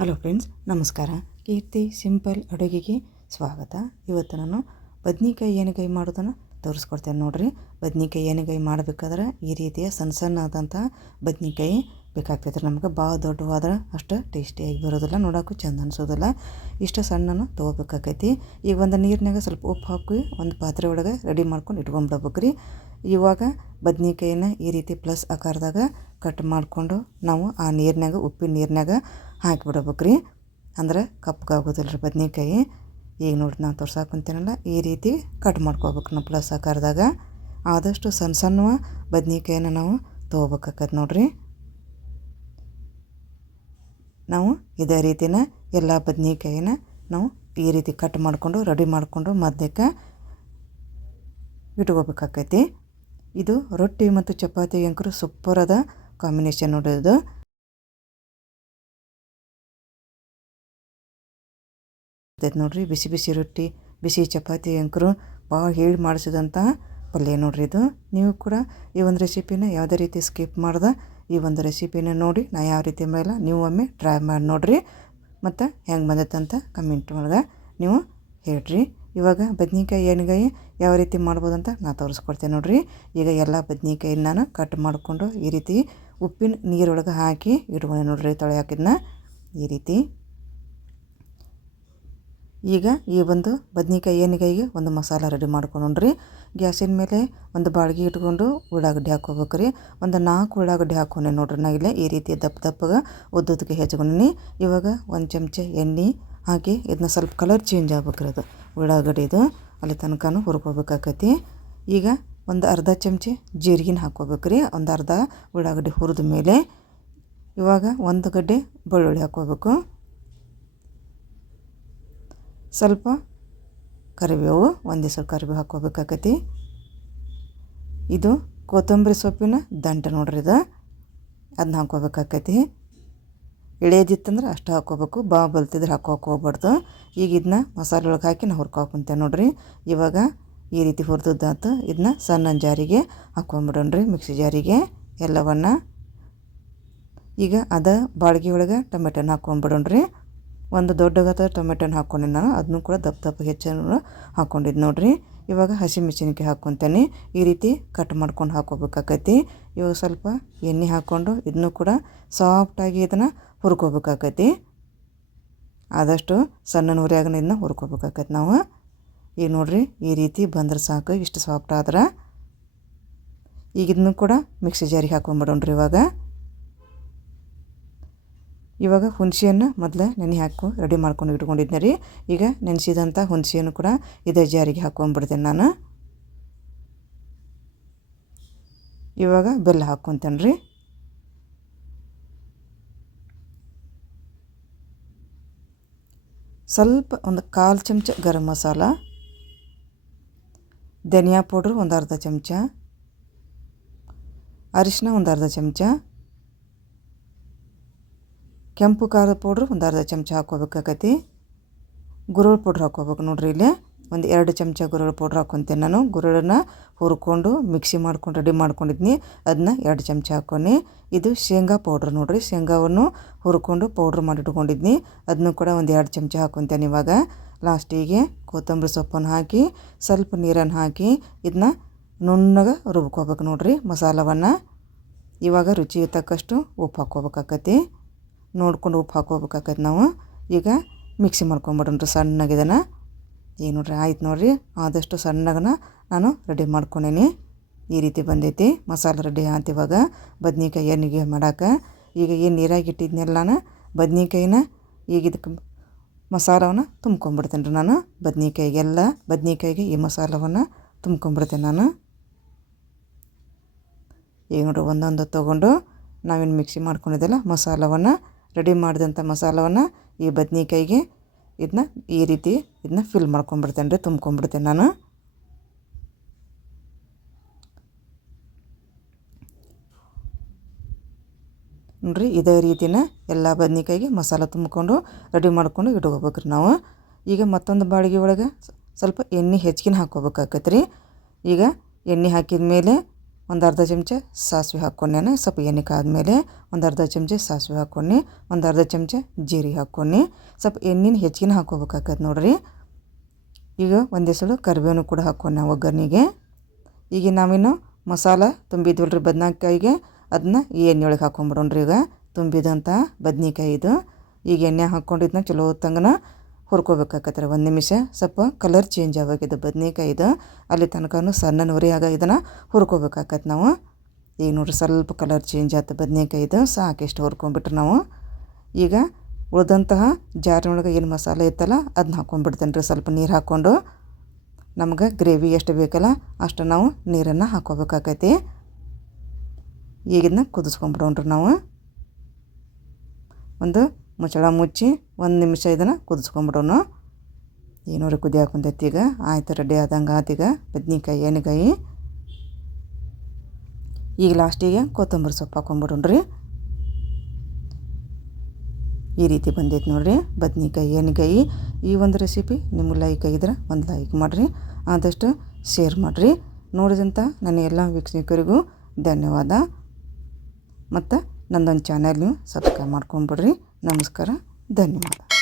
Hello friends, ನಮಸ್ಕಾರ. ಕೀರ್ತಿ simple ಅಡುಗೆಗೆ ಸ್ವಾಗತ. ಇವತ್ತು ನಾನು ಬದ್ನಿಕಾಯಿ ಏನಗಾಯಿ ಮಾಡೋದನ್ನು ತೋರಿಸ್ಕೊಡ್ತೇನೆ ನೋಡಿರಿ. ಬದ್ನಿಕಾಯಿ ಏನಗಾಯಿ ಮಾಡಬೇಕಾದ್ರೆ ಈ ರೀತಿಯ ಸಣ್ಣ ಸಣ್ಣ ಆದಂಥ ಬದ್ನಿಕಾಯಿ ಬೇಕಾಗ್ತೈತೆ. ನಮ್ಗೆ ಭಾಳ ದೊಡ್ಡವಾದ್ರೆ ಅಷ್ಟು ಟೇಸ್ಟಿಯಾಗಿ ಬರೋದಿಲ್ಲ, ನೋಡೋಕ್ಕೂ ಚಂದ ಅನಿಸೋದಿಲ್ಲ. ಇಷ್ಟು ಸಣ್ಣನ ತೊಗೋಬೇಕಾಕೈತಿ ಈಗ ಒಂದು ನೀರಿನಾಗ ಸ್ವಲ್ಪ ಉಪ್ಪು ಹಾಕಿ ಒಂದು ಪಾತ್ರೆ ಒಳಗೆ ರೆಡಿ ಮಾಡ್ಕೊಂಡು ಇಟ್ಕೊಂಡ್ಬಿಡ್ಬೇಕು ರೀ ಇವಾಗ ಬದ್ನಿಕಾಯಿನ ಈ ರೀತಿ ಪ್ಲಸ್ ಆಕಾರದಾಗ ಕಟ್ ಮಾಡಿಕೊಂಡು ನಾವು ಆ ನೀರಿನಾಗ ಉಪ್ಪಿನ ನೀರಿನಾಗ ಹಾಕಿಬಿಡ್ಬೇಕು ರೀ ಅಂದ್ರೆ ಕಪ್ಪಗಾಗೋದಿಲ್ಲ ರೀ ಬದ್ನಿಕಾಯಿ. ಈಗ ನೋಡಿ ನಾನು ತೋರ್ಸಾಕೊಂತೀನಲ್ಲ ಈ ರೀತಿ ಕಟ್ ಮಾಡ್ಕೋಬೇಕು ನಾವು ಪ್ಲಸ್ ಆಕಾರದಾಗ. ಆದಷ್ಟು ಸಣ್ಣ ಸಣ್ಣ ಬದ್ನಿಕಾಯಿನ ನಾವು ತೊಗೋಬೇಕಾಗತ್ತೆ ನೋಡಿರಿ. ನಾವು ಇದೇ ರೀತಿನ ಎಲ್ಲ ಬದ್ನಿಕಾಯಿನ ನಾವು ಈ ರೀತಿ ಕಟ್ ಮಾಡಿಕೊಂಡು ರೆಡಿ ಮಾಡಿಕೊಂಡು ಮಧ್ಯಕ್ಕೆ ಇಟ್ಕೋಬೇಕಾಕೈತಿ. ಇದು ರೊಟ್ಟಿ ಮತ್ತು ಚಪಾತಿ ಅಂಕರು ಸೂಪರ್ ಅದ ಕಾಂಬಿನೇಷನ್ ನೋಡೋದು ನೋಡ್ರಿ. ಬಿಸಿ ಬಿಸಿ ರೊಟ್ಟಿ, ಬಿಸಿ ಚಪಾತಿ ಅಂಕರು ಭಾಳ ಹೇಳಿ ಮಾಡಿಸಿದಂಥ ಪಲ್ಯ ನೋಡ್ರಿ ಇದು. ನೀವು ಕೂಡ ಈ ಒಂದು ರೆಸಿಪಿನ ಯಾವುದೇ ರೀತಿ ಸ್ಕಿಪ್ ಮಾಡ್ದೆ, ಈ ಒಂದು ರೆಸಿಪಿನ ನೋಡಿ, ನಾ ಯಾವ ರೀತಿ ಮಾಡಿಲ್ಲ, ನೀವು ಒಮ್ಮೆ ಟ್ರೈ ಮಾಡಿ ನೋಡಿರಿ. ಮತ್ತು ಹೆಂಗೆ ಬಂದೈತಂತ ಕಮೆಂಟ್ ಒಳಗೆ ನೀವು ಹೇಳ್ರಿ. ಇವಾಗ ಬದ್ನಿಕಾಯಿ ಎಣ್ಗಾಯಿ ಯಾವ ರೀತಿ ಮಾಡ್ಬೋದು ಅಂತ ನಾ ತೋರಿಸ್ಕೊಡ್ತೇನೆ ನೋಡಿರಿ. ಈಗ ಎಲ್ಲ ಬದ್ನಿಕಾಯಿನ ನಾನು ಕಟ್ ಮಾಡಿಕೊಂಡು ಈ ರೀತಿ ಉಪ್ಪಿನ ನೀರೊಳಗೆ ಹಾಕಿ ಇಟ್ಕೊಂಡೆ ನೋಡ್ರಿ ತೊಳೆ ಹಾಕಿದ್ನ ಈ ರೀತಿ ಈಗ ಈ ಒಂದು ಬದ್ನಿಕಾಯಿ ಎಣ್ಣೆಗಾಯಿಗೆ ಒಂದು ಮಸಾಲ ರೆಡಿ ಮಾಡ್ಕೊಂಡ್ರಿ ಗ್ಯಾಸಿನ ಮೇಲೆ ಒಂದು ಬಾಳ್ಗೆ ಇಟ್ಕೊಂಡು ಉಳ್ಳಾಗಡ್ಡಿ ಹಾಕೋಬೇಕು ರೀ ಒಂದು ನಾಲ್ಕು ಉಳ್ಳಾಗಡ್ಡಿ ಹಾಕೊಂಡೆ ನೋಡ್ರಿ ನಾ ಇಲ್ಲೇ. ಈ ರೀತಿ ದಪ್ಪ ದಪ್ಪಗೆ ಉದ್ದುದಕ್ಕೆ ಹೆಚ್ಕೊಂಡಿನಿ. ಇವಾಗ ಒಂದು ಚಮಚ ಎಣ್ಣೆ ಹಾಕಿ ಇದನ್ನ ಸ್ವಲ್ಪ ಕಲರ್ ಚೇಂಜ್ ಆಗ್ಬೇಕು ರೀ ಅದು ಉಳ್ಳಾಗಡ್ಡೆದು ಅಲ್ಲಿ ತನಕನೂ ಹುರ್ಕೋಬೇಕಾಕತಿ. ಈಗ ಒಂದು ಅರ್ಧ ಚಮಚ ಜೀರಿಗೆನ ಹಾಕ್ಕೋಬೇಕು ರೀ ಒಂದು ಅರ್ಧ ಉಳ್ಳಾಗಡ್ಡಿ ಹುರಿದ ಮೇಲೆ ಇವಾಗ ಒಂದು ಗಡ್ಡೆ ಬೆಳ್ಳುಳ್ಳಿ ಹಾಕ್ಕೋಬೇಕು. ಸ್ವಲ್ಪ ಕರಿಬೇವು, ಒಂದೇ ಸ್ವಲ್ಪ ಕರಿಬೇವು ಹಾಕ್ಕೋಬೇಕಾಕತಿ. ಇದು ಕೊತ್ತಂಬರಿ ಸೊಪ್ಪಿನ ದಂಟ ನೋಡ್ರಿ ಇದು. ಅದನ್ನ ಹಾಕ್ಕೋಬೇಕಾಕತಿ. ಇಳಿಯೋದಿತ್ತಂದ್ರೆ ಅಷ್ಟು ಹಾಕ್ಕೋಬೇಕು. ಬಾ ಬಲ್ತಿದ್ರೆ ಹಾಕೋಕೆ ಹೋಗ್ಬಾರ್ದು ಈಗ ಇದನ್ನ ಮಸಾಲೆ ಒಳಗೆ ಹಾಕಿ ನಾ ಹುರ್ಕೊಕೊಂತೆ ನೋಡ್ರಿ. ಇವಾಗ ಈ ರೀತಿ ಹುರಿದದ್ದಾತು ಇದನ್ನ ಸಣ್ಣ ಜಾರಿಗೆ ಹಾಕ್ಕೊಂಬಿಡೋಣ್ರಿ ಮಿಕ್ಸಿ ಜಾರಿಗೆ ಎಲ್ಲವನ್ನು. ಈಗ ಅದ ಬಾಳ್ಗೆ ಒಳಗೆ ಟೊಮೆಟೊನ ಹಾಕ್ಕೊಂಬಿಡೋಣ್ರಿ. ಒಂದು ದೊಡ್ಡ ಗಾತ್ರ ಟೊಮೆಟೊನ ಹಾಕ್ಕೊಂಡಿನಿ ನಾನು. ಅದನ್ನು ಕೂಡ ದಪ್ಪ ದಪ್ಪ ಹೆಚ್ಚನ್ನು ಹಾಕ್ಕೊಂಡಿದ್ದು ನೋಡಿರಿ. ಇವಾಗ ಹಸಿಮೆಣಸಿನ್ಕಾಯಿ ಹಾಕ್ಕೊತೇನೆ. ಈ ರೀತಿ ಕಟ್ ಮಾಡ್ಕೊಂಡು ಹಾಕ್ಕೋಬೇಕಾಕೈತಿ ಇವಾಗ ಸ್ವಲ್ಪ ಎಣ್ಣೆ ಹಾಕ್ಕೊಂಡು ಇದನ್ನು ಕೂಡ ಸಾಫ್ಟಾಗಿ ಇದನ್ನು ಹುರ್ಕೋಬೇಕಾಕೈತಿ ಆದಷ್ಟು ಸಣ್ಣ ನೂರಿಯಾಗನ ಇದನ್ನ ಹುರ್ಕೋಬೇಕಾಕೈತಿ ನಾವು. ಈಗ ನೋಡಿರಿ, ಈ ರೀತಿ ಬಂದ್ರೆ ಸಾಕು, ಇಷ್ಟು ಸಾಫ್ಟ್ ಆದ್ರೆ. ಈಗ ಇದನ್ನು ಕೂಡ ಮಿಕ್ಸಿ ಜಾರಿಗೆ ಹಾಕ್ಕೊಂಬಿಡೋಣ್ರಿ ಇವಾಗ. ಇವಾಗ ಹುಣಸೆಯನ್ನು ಮೊದಲು ನೆನೆ ಹಾಕು, ರೆಡಿ ಮಾಡ್ಕೊಂಡು ಇಟ್ಕೊಂಡಿದ್ದೆ ರೀ. ಈಗ ನೆನೆಸಿದಂಥ ಹುಣಸೆಯನ್ನು ಕೂಡ ಇದೇ ಜಾರಿಗೆ ಹಾಕ್ಕೊಂಬಿಡ್ತೇನೆ ನಾನು. ಇವಾಗ ಬೆಲ್ಲ ಹಾಕ್ಕೊತೇನೆ ರೀ. ಸ್ವಲ್ಪ ಒಂದು ಕಾಲು ಚಮಚ ಗರಂ ಮಸಾಲ, ಧನಿಯಾ ಪೌಡ್ರ್ ಒಂದು ಅರ್ಧ ಚಮಚ ಅರಿಶಿನ ಒಂದು ಅರ್ಧ ಚಮಚ ಕೆಂಪು ಖಾರದ ಪೌಡ್ರ್ ಒಂದು ಅರ್ಧ ಚಮಚ ಹಾಕ್ಕೋಬೇಕಾಕತಿ ಗುರುಳ್ ಪೌಡ್ರ್ ಹಾಕೋಬೇಕು ನೋಡ್ರಿ ಇಲ್ಲಿ. ಒಂದು ಎರಡು ಚಮಚ ಗುರುಳ್ ಪೌಡ್ರ್ ಹಾಕೊತೀನಿ ನಾನು. ಗುರುಳನ್ನ ಹುರ್ಕೊಂಡು ಮಿಕ್ಸಿ ಮಾಡ್ಕೊಂಡು ರೆಡಿ ಮಾಡ್ಕೊಂಡಿದ್ನಿ. ಅದನ್ನ ಎರಡು ಚಮಚ ಹಾಕ್ಕೊನಿ. ಇದು ಶೇಂಗಾ ಪೌಡ್ರ್ ನೋಡಿರಿ. ಶೇಂಗಾವನ್ನು ಹುರ್ಕೊಂಡು ಪೌಡ್ರ್ ಮಾಡಿಟ್ಕೊಂಡಿದ್ನಿ ಅದನ್ನು ಕೂಡ ಒಂದು ಎರಡು ಚಮಚ ಹಾಕ್ಕೊತೇನೆ ಇವಾಗ. ಲಾಸ್ಟಿಗೆ ಕೊತ್ತಂಬರಿ ಸೊಪ್ಪನ್ನು ಹಾಕಿ, ಸ್ವಲ್ಪ ನೀರನ್ನು ಹಾಕಿ ಇದನ್ನ ನುಣ್ಣಗೆ ರುಬ್ಕೋಬೇಕು ನೋಡಿರಿ ಮಸಾಲವನ್ನು. ಇವಾಗ ರುಚಿಗೆ ತಕ್ಕಷ್ಟು ಉಪ್ಪು ಹಾಕ್ಕೋಬೇಕಾಕತಿ ನೋಡ್ಕೊಂಡು ಉಪ್ಪು ಹಾಕೋಬೇಕಾಗತ್ತೆ ನಾವು. ಈಗ ಮಿಕ್ಸಿ ಮಾಡ್ಕೊಂಬಿಡೋಣ್ರಿ, ಸಣ್ಣಗಿದನ. ಈಗ ನೋಡ್ರಿ, ಆಯ್ತು ನೋಡಿರಿ, ಆದಷ್ಟು ಸಣ್ಣಗನ ನಾನು ರೆಡಿ ಮಾಡ್ಕೊಂಡೇನಿ. ಈ ರೀತಿ ಬಂದೈತಿ, ಮಸಾಲೆ ರೆಡಿ ಆಯ್ತು ಇವಾಗ. ಬದ್ನಿಕಾಯಿ ಎಣ್ಣೆಗೆ ಮಾಡೋಕೆ. ಈಗ ಏನು ನೀರಾಗಿ ಇಟ್ಟಿದ್ನೆಲ್ಲನ ಬದ್ನಿಕಾಯಿನ ಈಗ ಇದಕ್ಕೆ ಮಸಾಲವನ್ನು ತುಂಬ್ಕೊಂಬಿಡ್ತೇನೆ ರೀ ನಾನು. ಬದ್ನಿಕಾಯಿಗೆಲ್ಲ, ಬದ್ನಿಕಾಯಿಗೆ ಈ ಮಸಾಲವನ್ನು ತುಂಬ್ಕೊಂಬಿಡ್ತೇನೆ ನಾನು. ಈಗ ನೋಡ್ರಿ, ಒಂದೊಂದು ತೊಗೊಂಡು ನಾವೇನು ಮಿಕ್ಸಿ ಮಾಡ್ಕೊಂಡಿದ್ದೆಲ್ಲ ಮಸಾಲವನ್ನು ರೆಡಿ ಮಾಡಿದಂಥ ಮಸಾಲವನ್ನು ಈ ಬದ್ನಿಕಾಯಿಗೆ ಇದನ್ನ ಈ ರೀತಿ ಇದನ್ನ ಫಿಲ್ ಮಾಡ್ಕೊಂಬಿಡ್ತೇನೆ ರೀ ತುಂಬ್ಕೊಂಬಿಡ್ತೇನೆ ನಾನು. ನೋಡಿರಿ, ಇದೇ ರೀತಿನ ಎಲ್ಲ ಬದ್ನಿಕಾಯಿಗೆ ಮಸಾಲ ತುಂಬಿಕೊಂಡು ರೆಡಿ ಮಾಡ್ಕೊಂಡು ಇಟ್ಕೋಬೇಕು ರೀ ನಾವು. ಈಗ ಮತ್ತೊಂದು ಬಾಡಿಗೆ ಒಳಗೆ ಸ್ವಲ್ಪ ಎಣ್ಣೆ ಹೆಚ್ಚಿಗೆ ಹಾಕ್ಕೋಬೇಕಾಕೈತೆ ರೀ. ಈಗ ಎಣ್ಣೆ ಹಾಕಿದ ಮೇಲೆ ಒಂದು ಅರ್ಧ ಚಮಚ ಸಾಸಿವೆ ಹಾಕ್ಕೊಂಡೇನೆ, ಸ್ವಲ್ಪ ಎಣ್ಣೆ ಕಾದ್ಮೇಲೆ ಒಂದು ಅರ್ಧ ಚಮಚ ಸಾಸಿವೆ ಹಾಕ್ಕೊಂಡು, ಒಂದು ಅರ್ಧ ಚಮಚ ಜೀರಿಗೆ ಹಾಕ್ಕೊಂಡು. ಸ್ವಲ್ಪ ಎಣ್ಣೆನ ಹೆಚ್ಚಿಗೆ ಹಾಕ್ಕೋಬೇಕಾಗತ್ತೆ ನೋಡ್ರಿ. ಈಗ ಒಂದೇ ಸಲ ಕರಿಬೇವನ್ನು ಕೂಡ ಹಾಕ್ಕೊಂಡು ನಾವು ಒಗ್ಗರಣೆಗೆ. ಈಗ ನಾವಿನ್ನು ಮಸಾಲ ತುಂಬಿದ್ವಲ್ಲ ರೀ ಬದ್ನೆಕಾಯಿಗೆ ಅದನ್ನ ಈ ಎಣ್ಣೆಯೊಳಗೆ ಹಾಕ್ಕೊಂಬಿಡೋಣ್ರಿ ಈಗ ತುಂಬಿದಂಥ ಬದ್ನೆಕಾಯಿ ಇದು. ಈಗ ಎಣ್ಣೆ ಹಾಕ್ಕೊಂಡಿದ್ದನ್ನ ಚಲೋ ಹೊತ್ತಂಗನ ಹುರ್ಕೋಬೇಕಾಗತ್ತೆ ಒಂದು ನಿಮಿಷ, ಸ್ವಲ್ಪ ಕಲರ್ ಚೇಂಜ್ ಆಗೋಗಿದೆ ಬದನೇಕಾಯಿದು. ಅಲ್ಲಿ ತನಕನೂ ಸಣ್ಣ ಉರಿಯಾಗ ಇದನ್ನು ಹುರ್ಕೋಬೇಕಾಗತ್ತೆ ನಾವು. ಈಗ ನೋಡ್ರಿ, ಸ್ವಲ್ಪ ಕಲರ್ ಚೇಂಜ್ ಆಯ್ತು ಬದನೇಕಾಯಿದು. ಸಾಕು ಎಷ್ಟು ಹುರ್ಕೊಂಬಿಟ್ರೆ ನಾವು. ಈಗ ಉಳಿದಂತಹ ಜಾರಿನೊಳಗೆ ಏನು ಮಸಾಲೆ ಇತ್ತಲ್ಲ ಅದನ್ನ ಹಾಕ್ಕೊಂಡ್ಬಿಡ್ತೇನೆ ರೀ. ಸ್ವಲ್ಪ ನೀರು ಹಾಕ್ಕೊಂಡು ನಮ್ಗೆ ಗ್ರೇವಿ ಎಷ್ಟು ಬೇಕಲ್ಲ, ಅಷ್ಟು ನಾವು ನೀರನ್ನು ಹಾಕ್ಕೋಬೇಕಾಗೈತಿ ಈಗಿನ ಕುದಿಸ್ಕೊಂಬಿಡೋಣ್ರಿ ನಾವು. ಒಂದು ಮುಚ್ಚಳ ಮುಚ್ಚಿ ಒಂದು ನಿಮಿಷ ಇದನ್ನು ಕುದಿಸ್ಕೊಂಬಿಡೋಣ ಏನೋ ರೀ ಕುದಿ ಹಾಕೊಂತೈತಿ ಈಗ? ಆಯ್ತು ರೆಡಿ ಆದಂಗೆ ಆತೀಗ ಬದ್ನಿಕಾಯಿ ಎಣ್ಣೆಕಾಯಿ ಈಗ ಲಾಸ್ಟಿಗೆ ಕೊತ್ತಂಬರಿ ಸೊಪ್ಪು ಹಾಕೊಂಬಿಡೋಣ್ರಿ. ಈ ರೀತಿ ಬಂದೈತೆ ನೋಡಿರಿ. ಬದ್ನಿಕಾಯಿ ಎಣ್ಣೆಕಾಯಿ ಈ ಒಂದು ರೆಸಿಪಿ ನಿಮ್ಗೆ ಲೈಕ್ ಆಗಿದ್ರೆ ಒಂದು ಲೈಕ್ ಮಾಡಿರಿ. ಆದಷ್ಟು ಶೇರ್ ಮಾಡಿರಿ. ನೋಡಿದಂಥ ನನ್ನ ಎಲ್ಲ ವೀಕ್ಷಕರಿಗೂ ಧನ್ಯವಾದ. ಮತ್ತು ನನ್ನೊಂದು ಚಾನಲ್ ನೀವು ಸಬ್ಸ್ಕ್ರೈಬ್ ಮಾಡ್ಕೊಂಬಿಡ್ರಿ. ನಮಸ್ಕಾರ. धन्यवाद.